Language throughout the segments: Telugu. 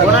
దేవుడా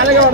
అయ్యో